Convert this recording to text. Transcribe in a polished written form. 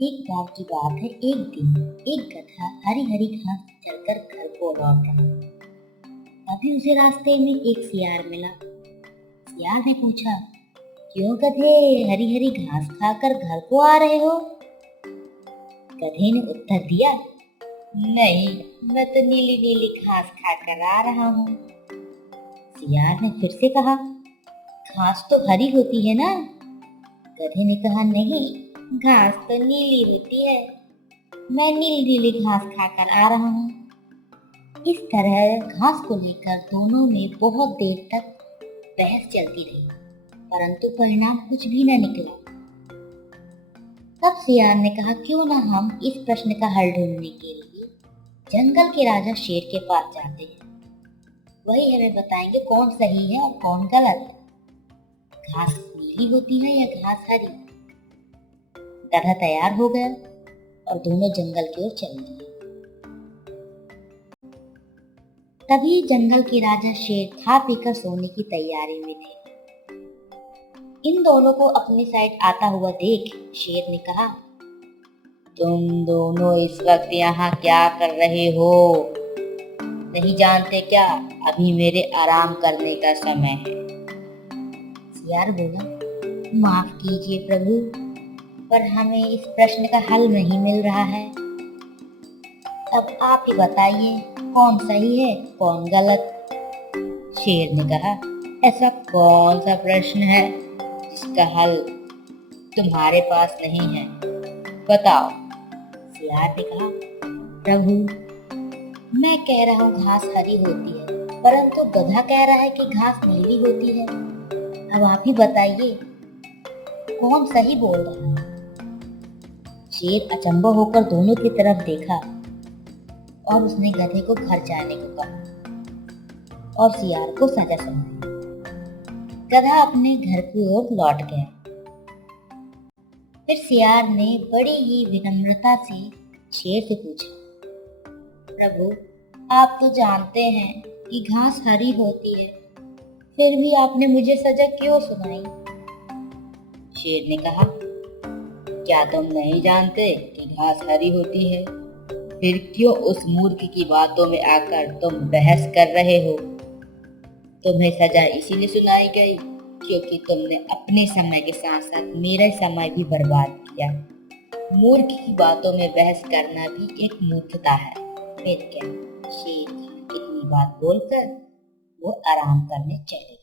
एक बार की बात है। एक दिन एक गधा हरी हरी घास चलकर घर को लौट रहा। अभी उसे रास्ते में एक सियार मिला। सियार ने पूछा, क्यों गधे हरी हरी घास खाकर घर को आ रहे हो? गधे ने उत्तर दिया, नहीं, मैं तो नीली नीली घास खाकर आ रहा हूँ। सियार ने फिर से कहा, घास तो हरी होती है ना? गधे ने कहा, नहीं, घास तो नीली होती है। मैं नीली नीली घास खाकर आ रहा हूँ। इस तरह घास को लेकर दोनों में बहुत देर तक बहस चलती रही, परंतु परिणाम कुछ भी न निकला। तब सियार ने कहा, क्यों ना हम इस प्रश्न का हल ढूंढने के लिए जंगल के राजा शेर के पास जाते हैं। वही हमें बताएंगे कौन सही है और कौन गलत। घास नीली होती है या घास हरी? गधा तैयार हो गया और दोनों जंगल की ओर चल दिए। तभी जंगल के राजा शेर खा पीकर सोने की तैयारी में थे। इन दोनों को अपनी साइड आता हुआ देख शेर ने कहा, तुम दोनों इस वक्त यहाँ क्या कर रहे हो? नहीं जानते क्या, अभी मेरे आराम करने का समय है। सियार बोला, माफ कीजिए प्रभु, पर हमें इस प्रश्न का हल नहीं मिल रहा है। अब आप ही बताइए कौन सही है कौन गलत। शेर ने कहा, ऐसा कौन सा प्रश्न है जिसका हल तुम्हारे पास नहीं है, बताओ। सियार ने कहा, प्रभु, मैं कह रहा हूँ घास हरी होती है, परंतु गधा कह रहा है कि घास नीली होती है। अब आप ही बताइए कौन सही बोल रहा है। शेर अचंभा होकर दोनों की तरफ देखा और उसने गधे को घर जाने को कहा और सियार को सजा सुनाई। गधा अपने घर की ओर लौट गया। फिर सियार ने बड़ी ही विनम्रता से शेर से पूछा, प्रभु, आप तो जानते हैं कि घास हरी होती है, फिर भी आपने मुझे सजा क्यों सुनाई? शेर ने कहा, क्या तुम नहीं जानते कि घास हरी होती है? फिर क्यों उस मूर्ख की बातों में आकर तुम बहस कर रहे हो? तुम्हें सजा इसीलिए सुनाई गई क्योंकि तुमने अपने समय के साथ साथ मेरा समय भी बर्बाद किया। मूर्ख की बातों में बहस करना भी एक मूर्खता है। फिर क्या? शेर इतनी बात बोलकर वो आराम करने चले।